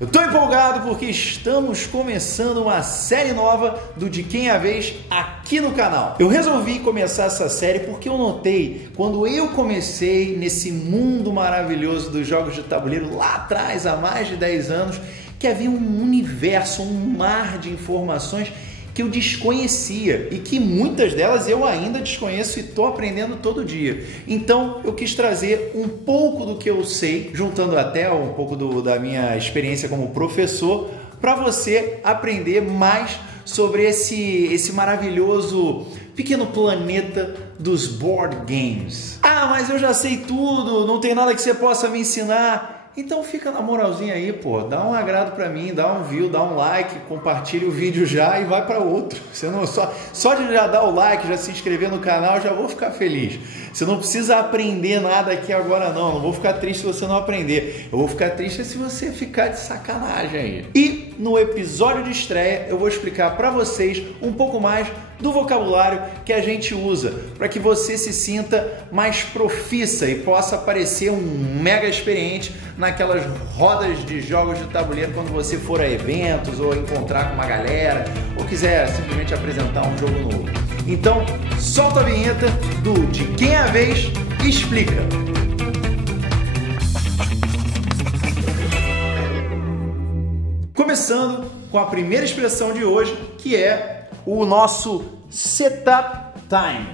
Eu tô empolgado porque estamos começando uma série nova do De Quem é a Vez aqui no canal. Eu resolvi começar essa série porque eu notei, quando eu comecei nesse mundo maravilhoso dos jogos de tabuleiro lá atrás, há mais de 10 anos, que havia um universo, um mar de informações que eu desconhecia e que muitas delas eu ainda desconheço e estou aprendendo todo dia. Então eu quis trazer um pouco do que eu sei, juntando até um pouco da minha experiência como professor, para você aprender mais sobre esse maravilhoso pequeno planeta dos board games. Ah, mas eu já sei tudo, não tem nada que você possa me ensinar. Então fica na moralzinha aí, pô, dá um agrado pra mim, dá um view, dá um like, compartilha o vídeo já e vai para outro. Você não só de já dar o like, já se inscrever no canal, já vou ficar feliz. Você não precisa aprender nada aqui agora não vou ficar triste se você não aprender. Eu vou ficar triste se você ficar de sacanagem aí. E no episódio de estreia eu vou explicar para vocês um pouco mais do vocabulário que a gente usa, para que você se sinta mais profissa e possa parecer um mega experiente naquelas rodas de jogos de tabuleiro quando você for a eventos ou encontrar com uma galera ou quiser simplesmente apresentar um jogo novo. Então, solta a vinheta do De Quem é a Vez Explica. Começando com a primeira expressão de hoje, que é o nosso setup time.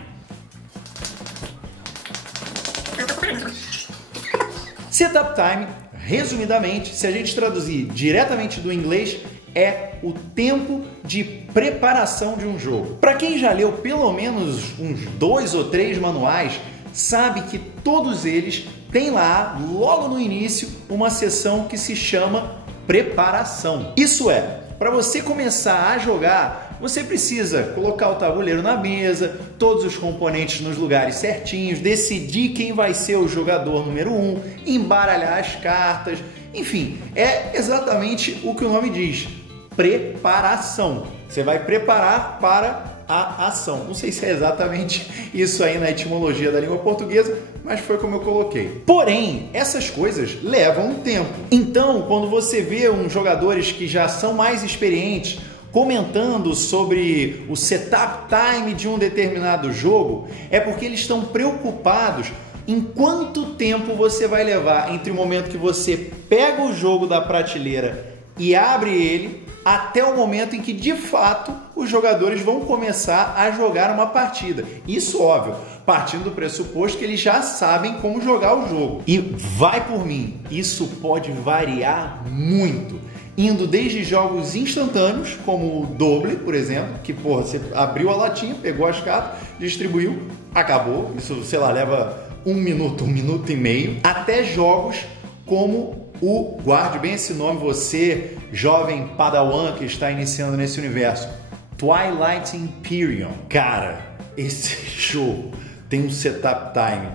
Setup time, resumidamente, se a gente traduzir diretamente do inglês, é o tempo de preparação de um jogo. Para quem já leu pelo menos uns 2 ou 3 manuais, sabe que todos eles têm lá, logo no início, uma seção que se chama preparação. Isso é, para você começar a jogar, você precisa colocar o tabuleiro na mesa, todos os componentes nos lugares certinhos, decidir quem vai ser o jogador número 1, embaralhar as cartas, enfim, é exatamente o que o nome diz, preparação. Você vai preparar para a ação. Não sei se é exatamente isso aí na etimologia da língua portuguesa, mas foi como eu coloquei. Porém, essas coisas levam um tempo. Então, quando você vê uns jogadores que já são mais experientes comentando sobre o setup time de um determinado jogo, é porque eles estão preocupados em quanto tempo você vai levar entre o momento que você pega o jogo da prateleira e abre ele até o momento em que, de fato, os jogadores vão começar a jogar uma partida. Isso, óbvio, partindo do pressuposto que eles já sabem como jogar o jogo. E vai por mim, isso pode variar muito, indo desde jogos instantâneos, como o Doble, por exemplo, que, porra, você abriu a latinha, pegou as cartas, distribuiu, acabou. Isso, sei lá, leva 1 minuto, 1 minuto e meio, até jogos como o, guarde bem esse nome, você, jovem padawan que está iniciando nesse universo, Twilight Imperium. Cara, esse jogo tem um setup time,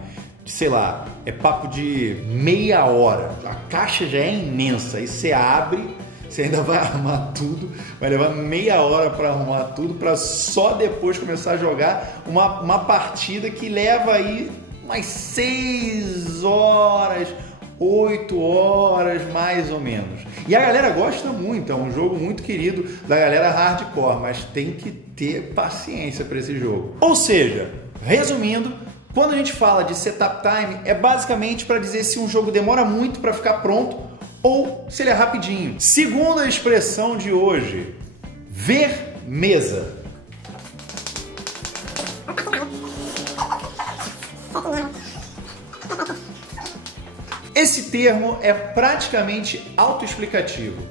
sei lá, é papo de meia hora. A caixa já é imensa, aí você abre, você ainda vai arrumar tudo, vai levar meia hora para arrumar tudo, para só depois começar a jogar uma partida que leva aí umas 6 horas, 8 horas mais ou menos. E a galera gosta muito, é um jogo muito querido da galera hardcore, mas tem que ter paciência para esse jogo. Ou seja, resumindo, quando a gente fala de setup time, é basicamente para dizer se um jogo demora muito para ficar pronto ou se ele é rapidinho. Segunda expressão de hoje, ver mesa. Esse termo é praticamente autoexplicativo.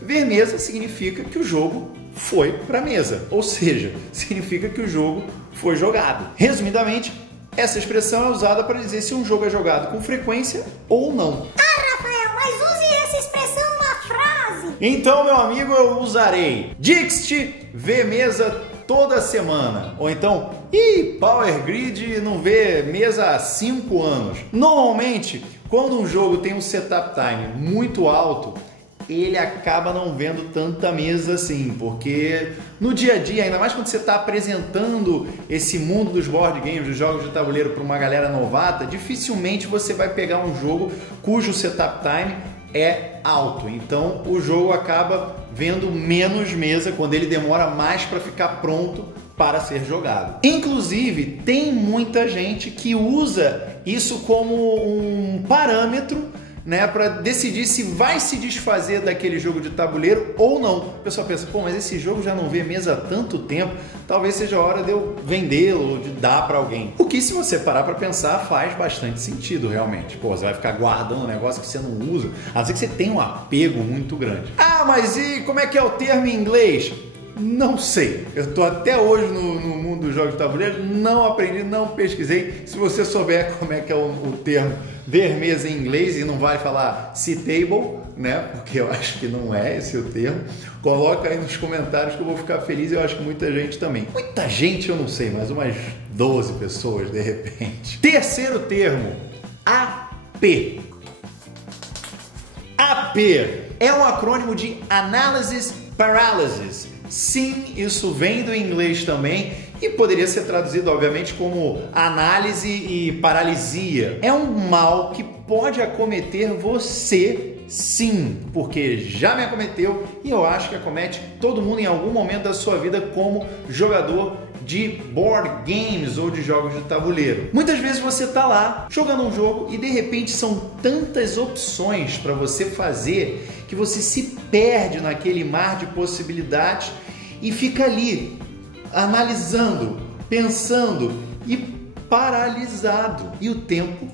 Ver mesa significa que o jogo foi para a mesa, ou seja, significa que o jogo foi jogado. Resumidamente, essa expressão é usada para dizer se um jogo é jogado com frequência ou não. Ah, Rafael, mas use essa expressão numa frase. Então, meu amigo, eu usarei Dixit vê mesa toda semana. Ou então, Power Grid não vê mesa há 5 anos. Normalmente, quando um jogo tem um setup time muito alto, ele acaba não vendo tanta mesa assim, porque no dia a dia, ainda mais quando você está apresentando esse mundo dos board games, dos jogos de tabuleiro para uma galera novata, dificilmente você vai pegar um jogo cujo setup time é alto, então o jogo acaba vendo menos mesa quando ele demora mais para ficar pronto para ser jogado. Inclusive, tem muita gente que usa isso como um parâmetro, né, para decidir se vai se desfazer daquele jogo de tabuleiro ou não. O pessoal pensa, pô, mas esse jogo já não vê mesa há tanto tempo, talvez seja a hora de eu vendê-lo ou de dar para alguém. O que, se você parar para pensar, faz bastante sentido realmente. Pô, você vai ficar guardando um negócio que você não usa, a não ser que você tenha um apego muito grande. Ah, mas e como é que é o termo em inglês? Não sei, eu tô até hoje no mundo dos jogos de tabuleiro, não aprendi, não pesquisei. Se você souber como é que é o termo ver mesa em inglês e não vai falar see table, né? Porque eu acho que não é esse o termo, coloca aí nos comentários que eu vou ficar feliz. Eu acho que muita gente também. Muita gente eu não sei, mas umas 12 pessoas de repente. Terceiro termo, AP. AP é um acrônimo de Analysis Paralysis. Sim, isso vem do inglês também e poderia ser traduzido, obviamente, como análise e paralisia. É um mal que pode acometer você, sim, porque já me acometeu e eu acho que acomete todo mundo em algum momento da sua vida como jogador de board games ou de jogos de tabuleiro. Muitas vezes você está lá jogando um jogo e de repente são tantas opções para você fazer que você se perde naquele mar de possibilidades e fica ali analisando, pensando e paralisado. E o tempo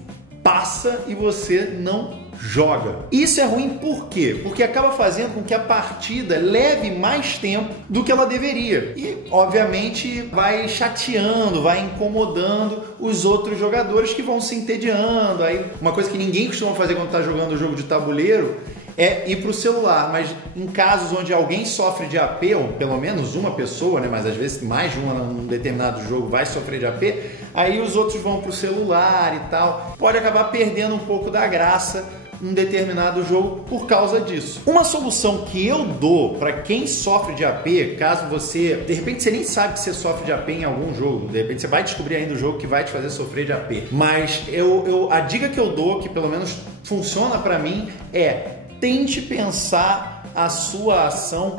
passa e você não joga. Isso é ruim por quê? Porque acaba fazendo com que a partida leve mais tempo do que ela deveria. E, obviamente, vai chateando, vai incomodando os outros jogadores que vão se entediando. Aí, uma coisa que ninguém costuma fazer quando está jogando o jogo de tabuleiro é ir para o celular, mas em casos onde alguém sofre de AP, ou pelo menos uma pessoa, né, mas às vezes mais de uma num determinado jogo vai sofrer de AP, aí os outros vão para o celular e tal. Pode acabar perdendo um pouco da graça um determinado jogo por causa disso. Uma solução que eu dou para quem sofre de AP, caso você, de repente você nem sabe que você sofre de AP em algum jogo, de repente você vai descobrir ainda o jogo que vai te fazer sofrer de AP, mas a dica que eu dou, que pelo menos funciona para mim, é: tente pensar a sua ação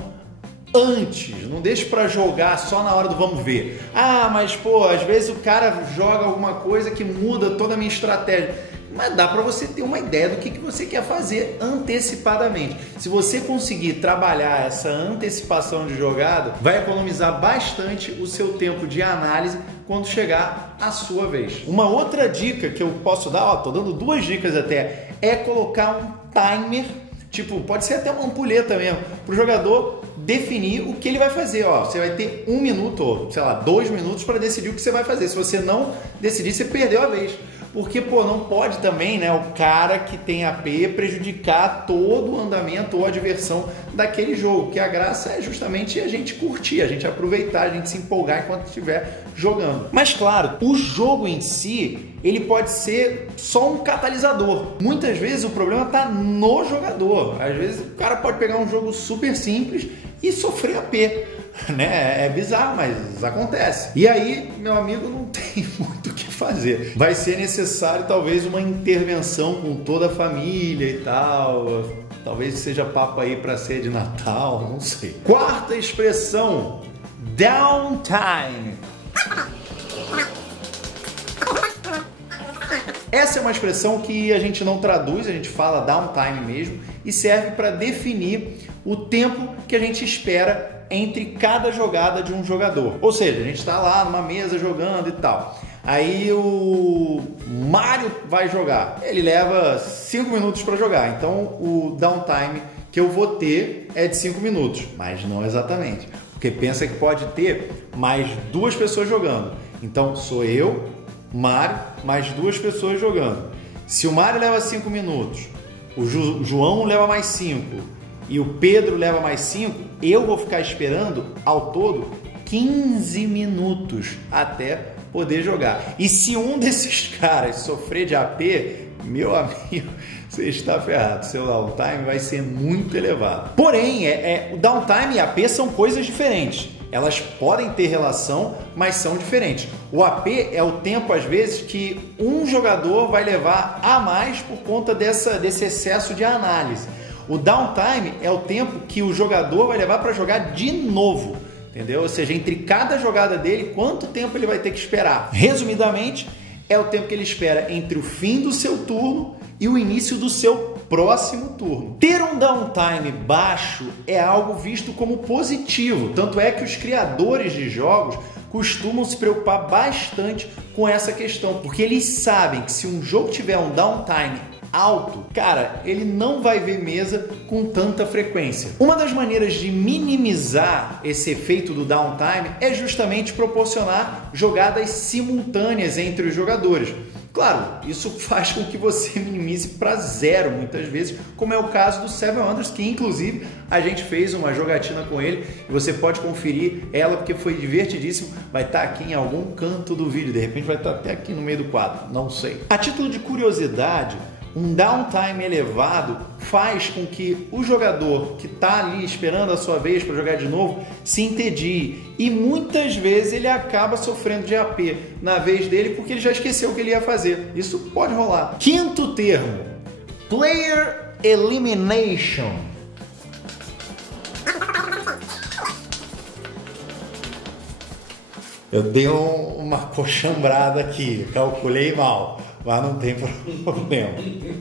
antes, não deixe para jogar só na hora do vamos ver. Ah, mas pô, às vezes o cara joga alguma coisa que muda toda a minha estratégia. Mas dá para você ter uma ideia do que você quer fazer antecipadamente. Se você conseguir trabalhar essa antecipação de jogada, vai economizar bastante o seu tempo de análise quando chegar a sua vez. Uma outra dica que eu posso dar, tô dando 2 dicas até, é colocar um timer, tipo, pode ser até uma ampulheta mesmo, para o jogador definir o que ele vai fazer. Ó, você vai ter 1 minuto, ou sei lá, 2 minutos para decidir o que você vai fazer. Se você não decidir, você perdeu a vez. Porque, pô, não pode também, né, o cara que tem AP prejudicar todo o andamento ou a diversão daquele jogo, que a graça é justamente a gente curtir, a gente aproveitar, a gente se empolgar enquanto estiver jogando. Mas claro, o jogo em si, ele pode ser só um catalisador. Muitas vezes o problema está no jogador. Às vezes o cara pode pegar um jogo super simples e sofrer AP. Né? É bizarro, mas acontece. E aí, meu amigo, não tem muito o que fazer. Vai ser necessário talvez uma intervenção com toda a família e tal. Talvez seja papo aí para ceia de Natal, não sei. Quarta expressão, downtime. Essa é uma expressão que a gente não traduz, a gente fala downtime mesmo, e serve para definir o tempo que a gente espera entre cada jogada de um jogador. Ou seja, a gente está lá numa mesa jogando e tal. Aí o Mário vai jogar. Ele leva 5 minutos para jogar. Então o downtime que eu vou ter é de 5 minutos. Mas não exatamente. Porque pensa que pode ter mais 2 pessoas jogando. Então sou eu, Mário, mais 2 pessoas jogando. Se o Mário leva 5 minutos, o João leva mais 5 e o Pedro leva mais 5, eu vou ficar esperando ao todo 15 minutos até poder jogar. E se um desses caras sofrer de AP, meu amigo, você está ferrado. Seu downtime vai ser muito elevado. Porém, o downtime e AP são coisas diferentes. Elas podem ter relação, mas são diferentes. O AP é o tempo, às vezes, que um jogador vai levar a mais por conta desse excesso de análise. O downtime é o tempo que o jogador vai levar para jogar de novo, entendeu? Ou seja, entre cada jogada dele, quanto tempo ele vai ter que esperar. Resumidamente, é o tempo que ele espera entre o fim do seu turno e o início do seu próximo turno. Ter um downtime baixo é algo visto como positivo, tanto é que os criadores de jogos costumam se preocupar bastante com essa questão, porque eles sabem que se um jogo tiver um downtime alto, cara, ele não vai ver mesa com tanta frequência. Uma das maneiras de minimizar esse efeito do downtime é justamente proporcionar jogadas simultâneas entre os jogadores. Claro, isso faz com que você minimize para zero muitas vezes, como é o caso do Seven Wonders, que inclusive a gente fez uma jogatina com ele e você pode conferir ela porque foi divertidíssimo. Vai estar aqui em algum canto do vídeo, de repente vai estar até aqui no meio do quadro, não sei. A título de curiosidade, um downtime elevado faz com que o jogador que está ali esperando a sua vez para jogar de novo se entedie e muitas vezes ele acaba sofrendo de AP na vez dele porque ele já esqueceu o que ele ia fazer. Isso pode rolar. Quinto termo, Player Elimination. Eu dei uma coxambrada aqui, calculei mal. Mas não tem problema.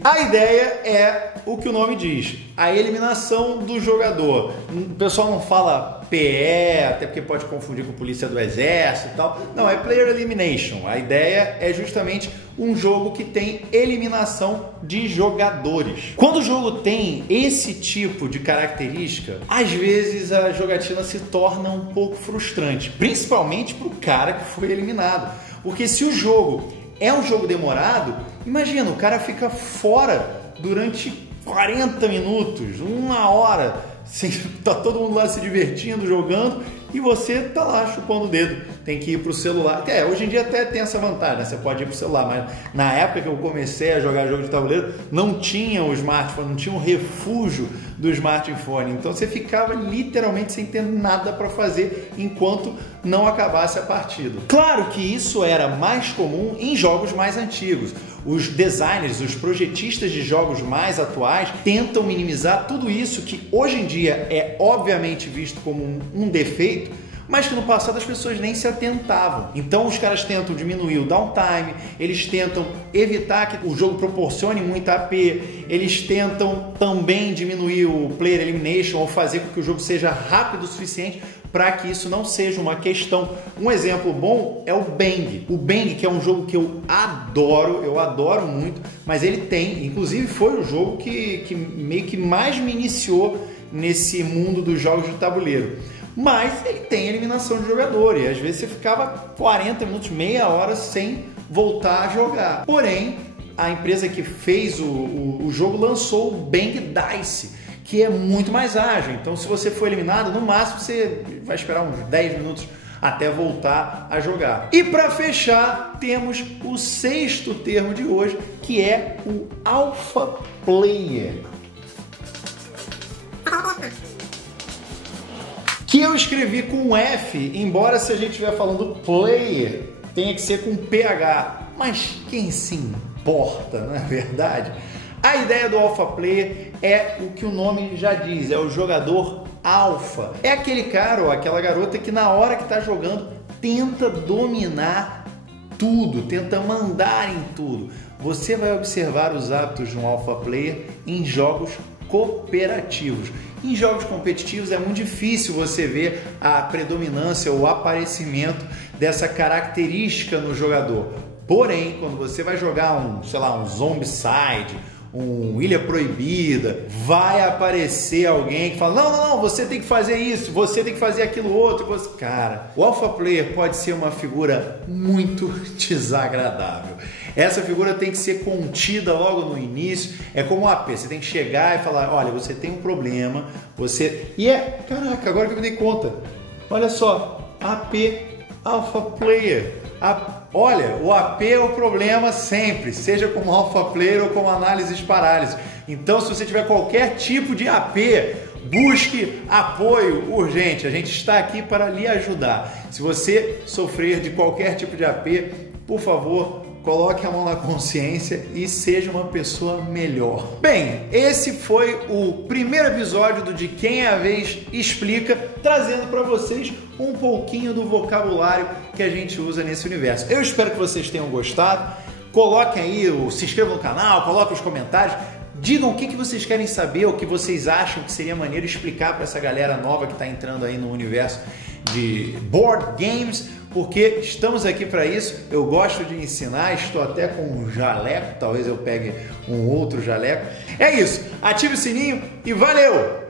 A ideia é o que o nome diz, a eliminação do jogador. O pessoal não fala PE, até porque pode confundir com polícia do exército e tal. Não, é Player Elimination. A ideia é justamente um jogo que tem eliminação de jogadores. Quando o jogo tem esse tipo de característica, às vezes a jogatina se torna um pouco frustrante, principalmente para o cara que foi eliminado. Porque se o jogo é um jogo demorado, imagina, o cara fica fora durante 40 minutos, uma hora, tá todo mundo lá se divertindo, jogando, e você tá lá chupando o dedo, tem que ir pro celular. Hoje em dia até tem essa vantagem, né? Você pode ir pro celular, mas na época que eu comecei a jogar jogo de tabuleiro, não tinha o smartphone, não tinha um refúgio do smartphone, então você ficava literalmente sem ter nada para fazer enquanto não acabasse a partida. Claro que isso era mais comum em jogos mais antigos. Os designers, os projetistas de jogos mais atuais tentam minimizar tudo isso que hoje em dia é obviamente visto como um defeito, mas que no passado as pessoas nem se atentavam. Então os caras tentam diminuir o downtime, eles tentam evitar que o jogo proporcione muita AP, eles tentam também diminuir o Player Elimination ou fazer com que o jogo seja rápido o suficiente para que isso não seja uma questão. Um exemplo bom é o Bang. O Bang, que é um jogo que eu adoro muito, mas ele tem, inclusive foi o jogo que meio que mais me iniciou nesse mundo dos jogos de tabuleiro. Mas ele tem eliminação de jogador e às vezes você ficava 40 minutos, meia hora sem voltar a jogar. Porém, a empresa que fez o jogo lançou o Bang Dice, que é muito mais ágil. Então, se você for eliminado, no máximo você vai esperar uns 10 minutos até voltar a jogar. E para fechar, temos o sexto termo de hoje, que é o Alpha Player, que eu escrevi com F, embora se a gente estiver falando player, tenha que ser com PH. Mas quem se importa, não é verdade? A ideia do Alpha Player é o que o nome já diz, é o jogador alfa. É aquele cara ou aquela garota que na hora que está jogando tenta dominar tudo, tenta mandar em tudo. Você vai observar os hábitos de um Alpha Player em jogos cooperativos. Em jogos competitivos é muito difícil você ver a predominância ou o aparecimento dessa característica no jogador. Porém, quando você vai jogar um Zombicide, um Ilha Proibida, vai aparecer alguém que fala, não, você tem que fazer isso, você tem que fazer aquilo outro. Cara, o Alpha Player pode ser uma figura muito desagradável. Essa figura tem que ser contida logo no início. É como o AP, você tem que chegar e falar, olha, você tem um problema, caraca, agora que eu me dei conta, olha só, AP, Alpha Player. Olha, o AP é o problema sempre, seja como Alpha Player ou como análise parálise. Então, se você tiver qualquer tipo de AP, busque apoio urgente. A gente está aqui para lhe ajudar. Se você sofrer de qualquer tipo de AP, por favor, coloque a mão na consciência e seja uma pessoa melhor. Bem, esse foi o primeiro episódio do De Quem é a Vez Explica, trazendo para vocês um pouquinho do vocabulário que a gente usa nesse universo. Eu espero que vocês tenham gostado. Coloquem aí, se inscrevam no canal, coloquem os comentários. Digam o que vocês querem saber, o que vocês acham que seria maneiro explicar para essa galera nova que está entrando aí no universo de board games, porque estamos aqui para isso. Eu gosto de ensinar, estou até com um jaleco, talvez eu pegue um outro jaleco. É isso, ative o sininho e valeu!